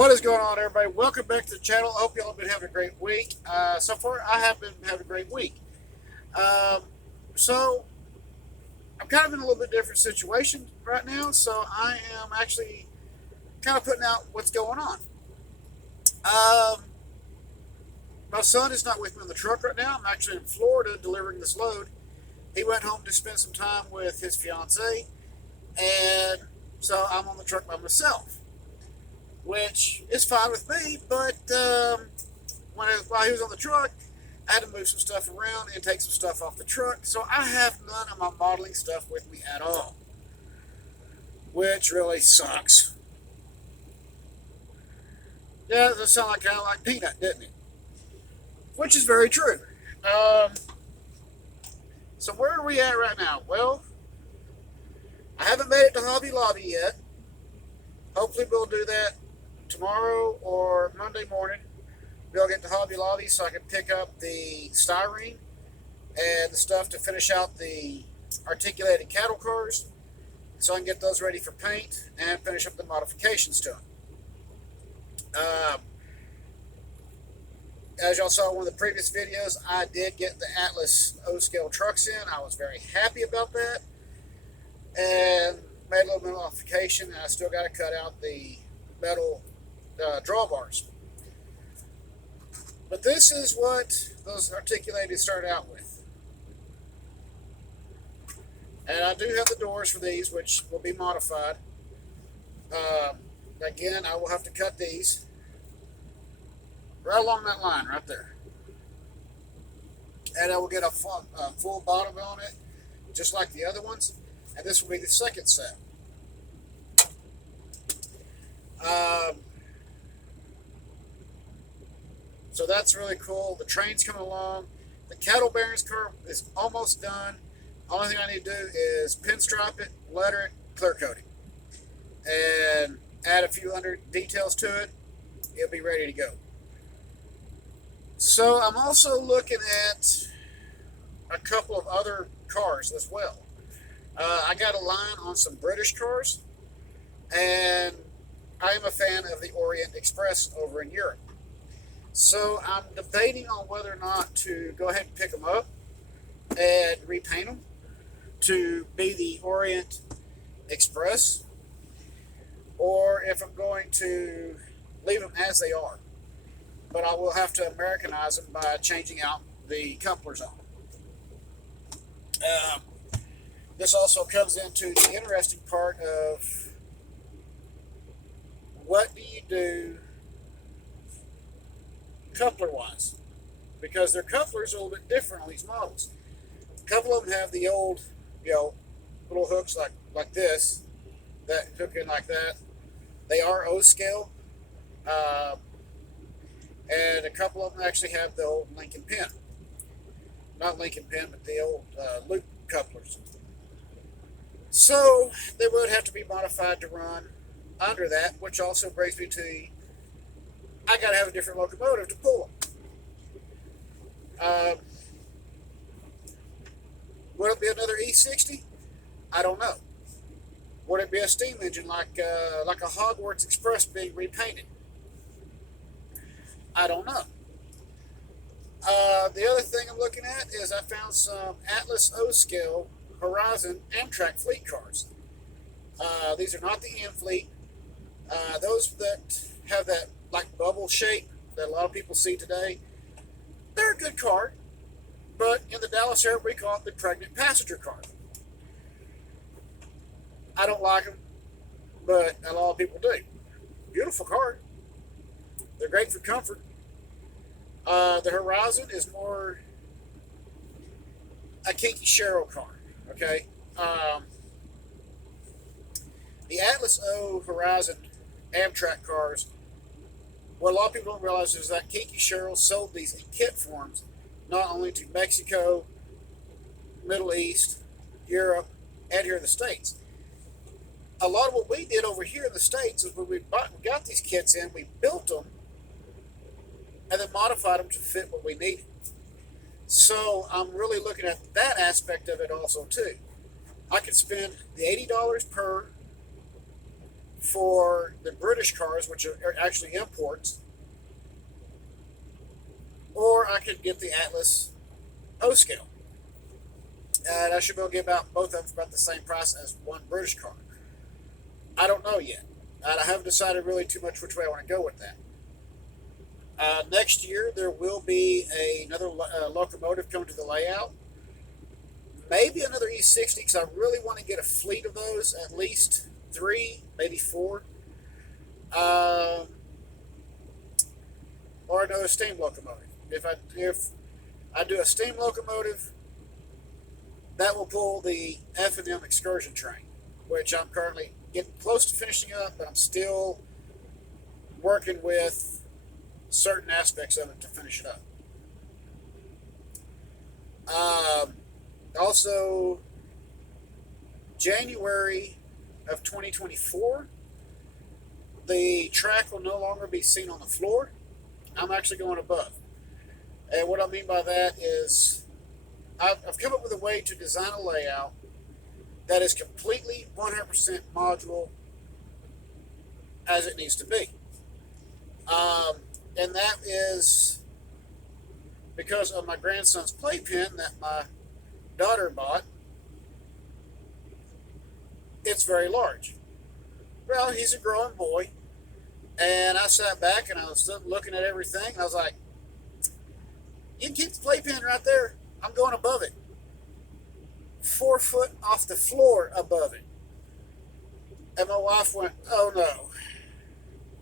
What is going on, everybody? Welcome back to the channel. I hope y'all have been having a great week. So far, I have been having a great week. Um, so, I'm kind of in a little bit different situation right now. So, I am actually kind of putting out what's going on. Um, my son is not with me on the truck right now. I'm actually in Florida delivering this load. He went home to spend some time with his fiance, and so I'm on the truck by myself, which is fine with me. But while he was on the truck, I had to move some stuff around and take some stuff off the truck. So I have none of my modeling stuff with me at all, which really sucks. Yeah, that sounded like kind of like peanut, didn't it? Which is very true. Um, so where are we at right now? Well, I haven't made it to Hobby Lobby yet. Hopefully, we'll do that tomorrow or Monday morning. We'll get to Hobby Lobby so I can pick up the styrene and the stuff to finish out the articulated cattle cars, so I can get those ready for paint and finish up the modifications to them. Um, as y'all saw in one of the previous videos, I did get the Atlas O-scale trucks in. I was very happy about that, and made a little bit of modification, and I still got to cut out the metal drawbars. But this is what those articulated started out with. And I do have the doors for these, which will be modified. Again, I will have to cut these right along that line right there. And I will get a full bottom on it, just like the other ones. And this will be the second set. So that's really cool. The train's coming along. The cattle bearings curve is almost done. Only thing I need to do is pinstripe it, letter it, clear coat it, and add a few under details to it. It'll be ready to go. So I'm also looking at a couple of other cars as well. I got a line on some British cars, and I am a fan of the Orient Express over in Europe. So I'm debating on whether or not to go ahead and pick them up and repaint them to be the Orient Express, or if I'm going to leave them as they are. But I will have to Americanize them by changing out the couplers on them. This also comes into the interesting part of what do you do coupler wise, because their couplers are a little bit different on these models. A couple of them have the old, little hooks like this that hook in like that. They are O scale, and a couple of them actually have the old Lincoln pin, not Lincoln pin, but the old loop couplers. So they would have to be modified to run under that, which also brings me to I got to have a different locomotive to pull them. Would it be another E60? I don't know. Would it be a steam engine like a Hogwarts Express being repainted? I don't know. The other thing I'm looking at is I found some Atlas O-scale Horizon Amtrak fleet cars. These are not the M fleet. Those that have that like bubble shape that a lot of people see today, they're a good car, but in the Dallas area we call it the pregnant passenger car. I don't like them, but a lot of people do. Beautiful car. They're great for comfort. The Horizon is more a kinky Cheryl car. Okay. The Atlas O Horizon Amtrak cars, what a lot of people don't realize is that Kinky Cheryl sold these in kit forms, not only to Mexico, Middle East, Europe, and here in the States. A lot of what we did over here in the States is when we got these kits in, we built them and then modified them to fit what we needed. So I'm really looking at that aspect of it also too. I could spend the $80 per for the British cars, which are actually imports, or I could get the Atlas O scale. And I should be able to get about both of them for about the same price as one British car. I don't know yet. And I haven't decided really too much which way I want to go with that. Next year, there will be another locomotive coming to the layout. Maybe another E60, because I really want to get a fleet of those, at least 3, maybe 4. Or another steam locomotive. If I do a steam locomotive, that will pull the F&M excursion train, which I'm currently getting close to finishing up, but I'm still working with certain aspects of it to finish it up. Also, January of 2024, the track will no longer be seen on the floor. I'm actually going above. And what I mean by that is I've come up with a way to design a layout that is completely 100% modular as it needs to be. And that is because of my grandson's playpen that my daughter bought. It's very large. Well, he's a growing boy. And I sat back and I was looking at everything. And I was like, you can keep the playpen right there. I'm going above it. 4 foot off the floor above it. And my wife went, oh no.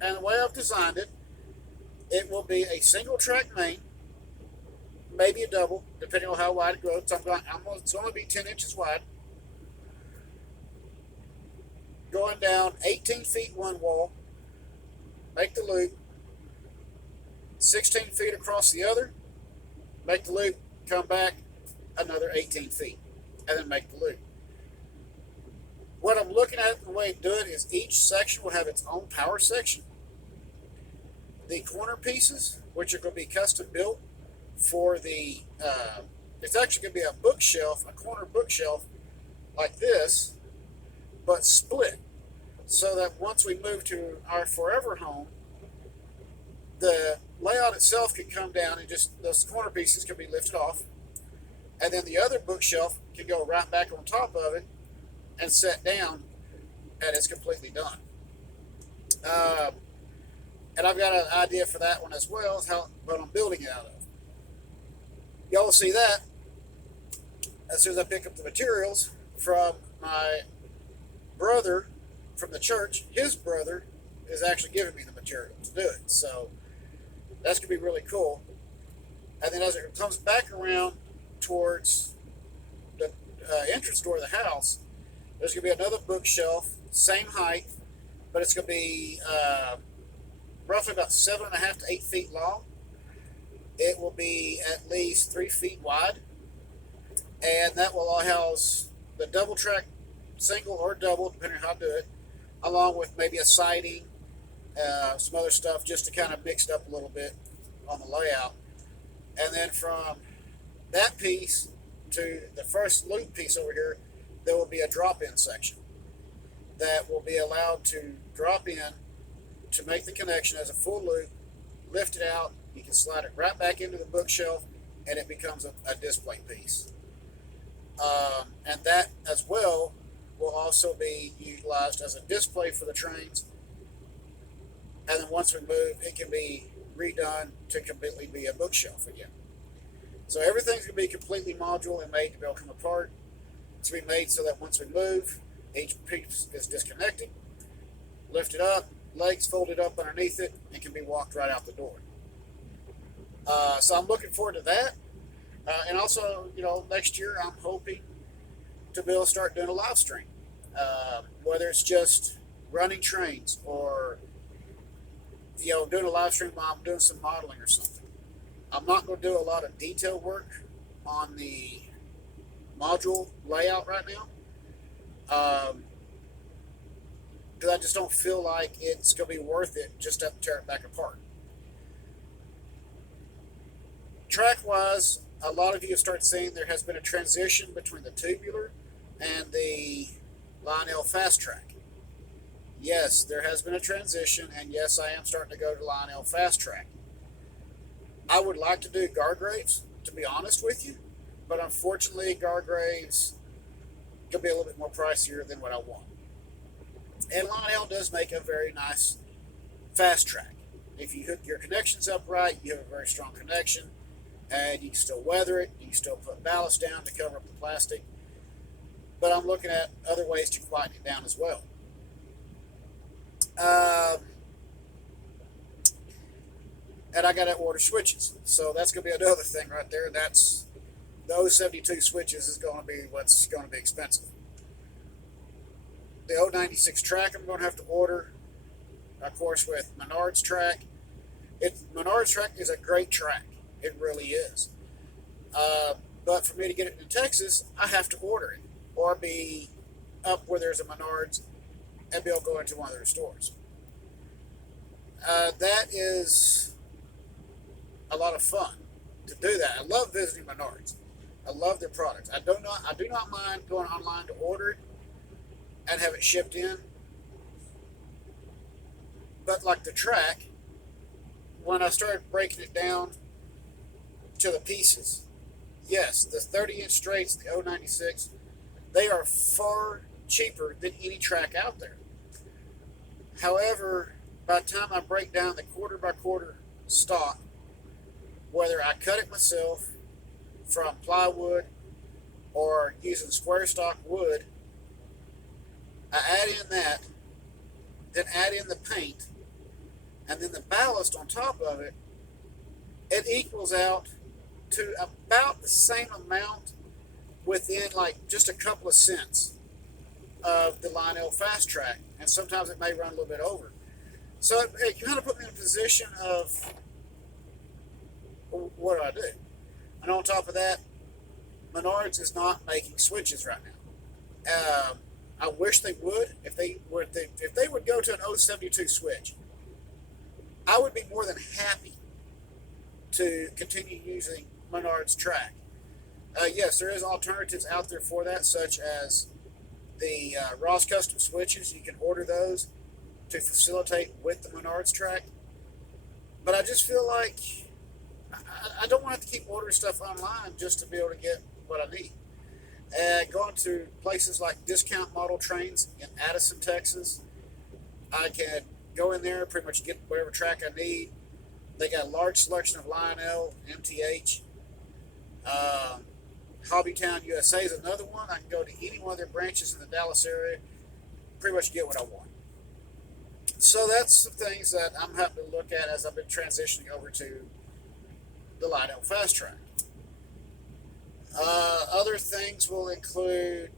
And the way I've designed it, it will be a single track main, maybe a double, depending on how wide it goes. So it's going to be 10 inches wide. Going down 18 feet one wall, make the loop, 16 feet across the other, make the loop, come back another 18 feet, and then make the loop. What I'm looking at, the way to do it, is each section will have its own power section. The corner pieces, which are going to be custom built for the, it's actually going to be a bookshelf, a corner bookshelf like this, but split, so that once we move to our forever home, the layout itself can come down and just those corner pieces can be lifted off, and then the other bookshelf can go right back on top of it and set down, and it's completely done. And I've got an idea for that one as well, what I'm building it out of. Y'all will see that as soon as I pick up the materials from my brother from the church. His brother is actually giving me the material to do it. So that's going to be really cool. And then as it comes back around towards the entrance door of the house, there's going to be another bookshelf, same height, but it's going to be roughly about 7.5 to 8 feet long. It will be at least 3 feet wide, and that will house the double track, single or double, depending on how to do it, along with maybe a siding, some other stuff just to kind of mix it up a little bit on the layout. And then from that piece to the first loop piece over here, there will be a drop-in section that will be allowed to drop in to make the connection as a full loop, lift it out, you can slide it right back into the bookshelf, and it becomes a display piece. And that as well will also be utilized as a display for the trains. And then once we move, it can be redone to completely be a bookshelf again. So everything's going to be completely modular and made to be able to come apart. It's going to be made so that once we move, each piece is disconnected, lifted up, legs folded up underneath it, and can be walked right out the door. So I'm looking forward to that. And also, next year I'm hoping to be able to start doing a live stream. Whether it's just running trains or, doing a live stream while I'm doing some modeling or something. I'm not going to do a lot of detail work on the module layout right now. Because I just don't feel like it's going to be worth it just to tear it back apart. Track-wise, a lot of you have started seeing there has been a transition between the tubular and the Lionel Fast Track. Yes, there has been a transition, and yes, I am starting to go to Lionel Fast Track. I would like to do Gargraves, to be honest with you, but unfortunately, Gargraves could be a little bit more pricier than what I want. And Lionel does make a very nice fast track. If you hook your connections up right, you have a very strong connection, and you can still weather it. You can still put ballast down to cover up the plastic. But I'm looking at other ways to quieten it down as well. And I got to order switches, so that's going to be another thing right there. That's those 72 switches is going to be what's going to be expensive. The 096 track I'm going to have to order, of course, with Menards track. Menards track is a great track. It really is. But for me to get it in Texas, I have to order it or be up where there's a Menards and be able to go into one of their stores. That is a lot of fun to do that. I love visiting Menards. I love their products. I do not mind going online to order it and have it shipped in. But like the track, when I started breaking it down to the pieces, yes, the 30-inch straights, the 096, they are far cheaper than any track out there. However, by the time I break down the quarter by quarter stock, whether I cut it myself from plywood or using square stock wood, I add in that, then add in the paint, and then the ballast on top of it, it equals out to about the same amount within like just a couple of cents of the Lionel Fast Track, and sometimes it may run a little bit over. So it kind of put me in a position of, what do I do? And on top of that, Menards is not making switches right now. I wish they would. If they would go to an 072 switch, I would be more than happy to continue using Menards track. Yes, there is alternatives out there for that, such as the Ross Custom switches. You can order those to facilitate with the Menards track. But I just feel like I don't want to have to keep ordering stuff online just to be able to get what I need. Going to places like Discount Model Trains in Addison, Texas, I can go in there, pretty much get whatever track I need. They got a large selection of Lionel, MTH. Hobbytown USA is another one. I can go to any one of their branches in the Dallas area, pretty much get what I want. So that's some things that I'm having to look at as I've been transitioning over to the Lionel Fast Track. Other things will include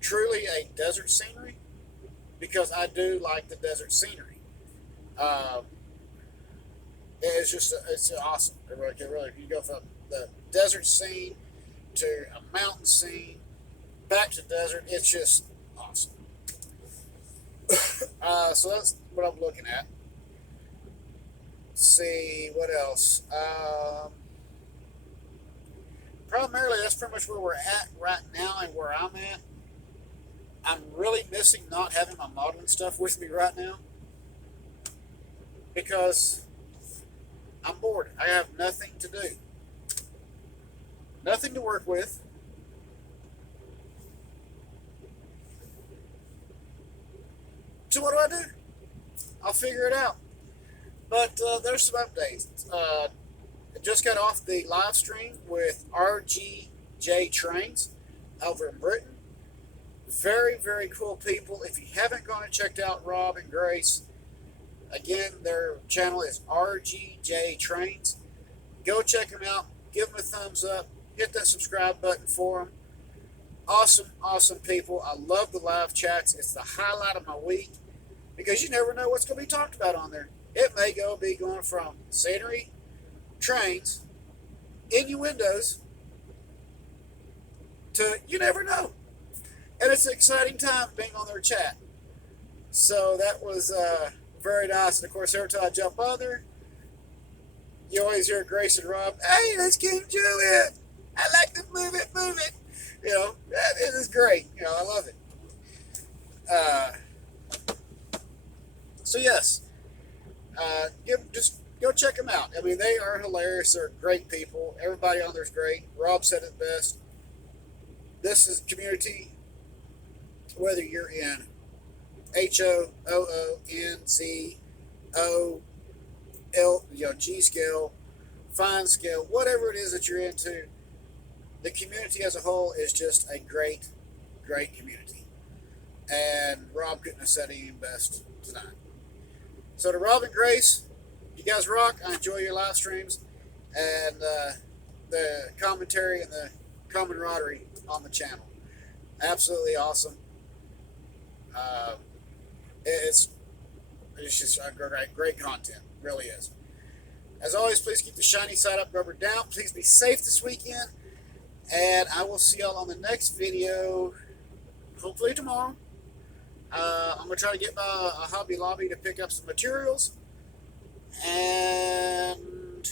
truly a desert scenery, because I do like the desert scenery. It's awesome. It really, you go from the desert scene to a mountain scene, back to desert. It's just awesome. So that's what I'm looking at. Let's see what else. Primarily, that's pretty much where we're at right now and where I'm at. I'm really missing not having my modeling stuff with me right now, because I'm bored. I have nothing to do, nothing to work with. So what do? I'll figure it out. But there's some updates. I just got off the live stream with RGJ Trains over in Britain. Very, very cool people. If you haven't gone and checked out Rob and Grace, again, their channel is RGJ Trains. Go check them out. Give them a thumbs up. Hit that subscribe button for them. Awesome, awesome people. I love the live chats. It's the highlight of my week, because you never know what's going to be talked about on there. It may be going from scenery, trains, innuendos, to you never know. And it's an exciting time being on their chat. So that was very nice. And of course, every time I jump on there, you always hear Grace and Rob, "Hey, that's King Julian. I like to move it, move it." You know, it is great. You know, I love it. Uh, so yes, just go check them out. I mean, they are hilarious. They're great people. Everybody on there's great. Rob said it best. This is community. Whether you're in HOOONZOL, G scale, fine scale, whatever it is that you're into, the community as a whole is just a great, great community. And Rob couldn't have said it even best tonight. So to Rob and Grace, you guys rock. I enjoy your live streams and the commentary and the camaraderie on the channel. Absolutely awesome. It's just great content. Really is. As always, please keep the shiny side up, rubber down. Please be safe this weekend. And I will see y'all on the next video, hopefully tomorrow. I'm going to try to get by a Hobby Lobby to pick up some materials. And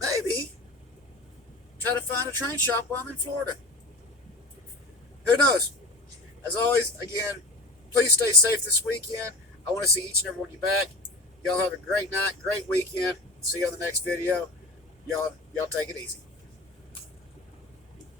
maybe try to find a train shop while I'm in Florida. Who knows? As always, again, please stay safe this weekend. I want to see each and every one of you back. Y'all have a great night, great weekend. See you on the next video. Y'all take it easy.